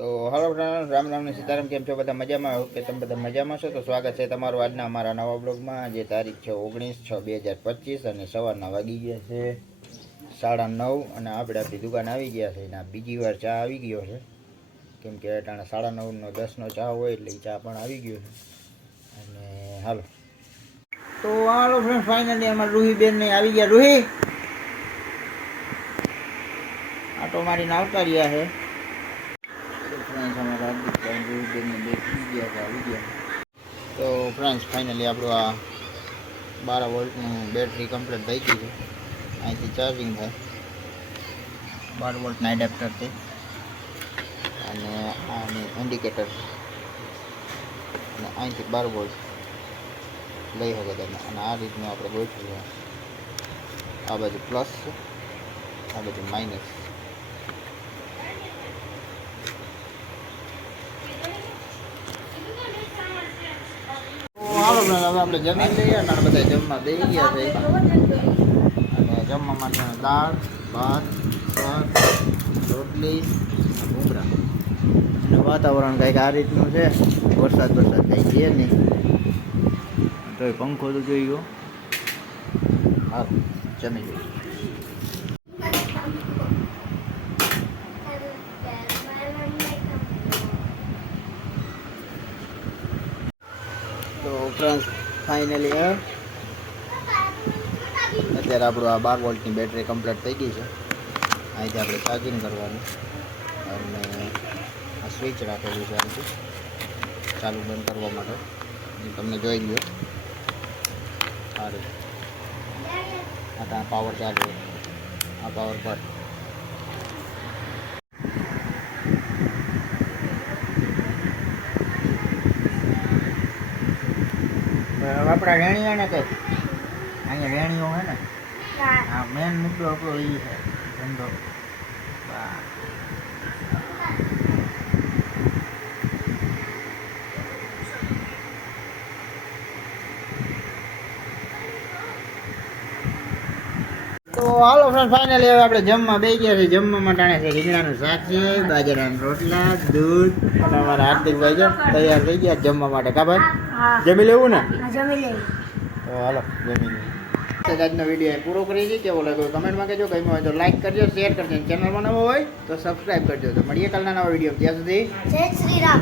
તો હાલો ફ્રેન્ડ, રામ રામ ને સીતારામ. કેમ છો બધા? મજામાં? ઓકે, તમે બધા મજામાં છો? તો સ્વાગત છે તમારું આજના અમારા નવા બ્લોગમાં. જે તારીખ છે 19/6/2025 અને સવારના વાગી ગયા છે 9:30 અને આપણે આપણી દુકાન આવી ગયા છે. એના બીજી વાર ચા આવી ગયો છે, કેમ કે અટાણે 9:30 10નો ચા હોય એટલે ચા પણ આવી ગયો છે. અને હાલો તો હાલો ફ્રેન્ડ, ફાઇનલી અમારા રૂહીબેન ને આવી ગયા. રૂહી આટો મારીને આવતા રહ્યા છે. તો ફ્રેન્ડ્સ, ફાઇનલી આપણું આ 12 વોલ્ટનું બેટરી કમ્પ્લીટ થઈ ગઈ છે. અહીંથી ચાર્જિંગ થાય 12 વોલ્ટના એડેપ્ટરથી, અને આની ઇન્ડિકેટર, અને અહીંથી 12 વોલ્ટ લઈ શકો તમે. અને આ રીતનું આપણે ગોઠવ્યું, આ બાજુ પ્લસ છે, આ બાજુ માઇનસ. હાલો હવે આપણે જમી લઈએ. અને બધા જમવા દઈ ગયા છે. અને જમવા માટે દાળ, ભાત, શાક, રોટલી અને ભૂંગળા. અને વાતાવરણ કંઈક આ રીતનું છે. વરસાદ કંઈ છે નહીં, તો પંખો તો જોઈ ગયો. હા, જમી લઈએ. તો ફ્રેન્ડ્સ, ફાઇનલી અત્યારે આપણું આ 12 વોલ્ટની બેટરી કમ્પ્લીટ થઈ ગઈ છે. અહીંથી આપણે ચાર્જિંગ કરવાનું, અને આ સ્વિચ રાખેલું છે અહીંથી ચાલુ બંધ કરવા માટે. તમને જોઈ લો સારું, આ પાવર ચાલુ, આ પાવર પર. આપણા રેણીઓ ને કંઈક અહીંયા રેણીઓ હે ને, હા, મેન મુદ્દો આપણો એ છે ધંધો. તો હાલો ફ્રેન્ડ, ફાઇનલી હવે આપણે જમવા બેસી ગયા છે. જમવા માટે છે રીંગણાનું શાક છે, બાજરાના રોટલા, દૂધ, અને અમારા હાર્દિકભાઈ છે તૈયાર થઈ ગયા જમવા માટે. કા ભાઈ, જમી લેવું ને? જમી લેવું. તો હાલો જમી લઈએ. આજનો વિડીયો પૂરો કરી છે. કેવો લાગ્યો કમેન્ટમાં કહેજો. ગમ્યો હોય તો લાઈક કરજો, શેર કરજો, ચેનલમાં નવો હોય તો સબસ્ક્રાઈબ કરજો. તો મળીએ કાલના નવા વિડીયો. ત્યાં સુધી જય શ્રી રામ.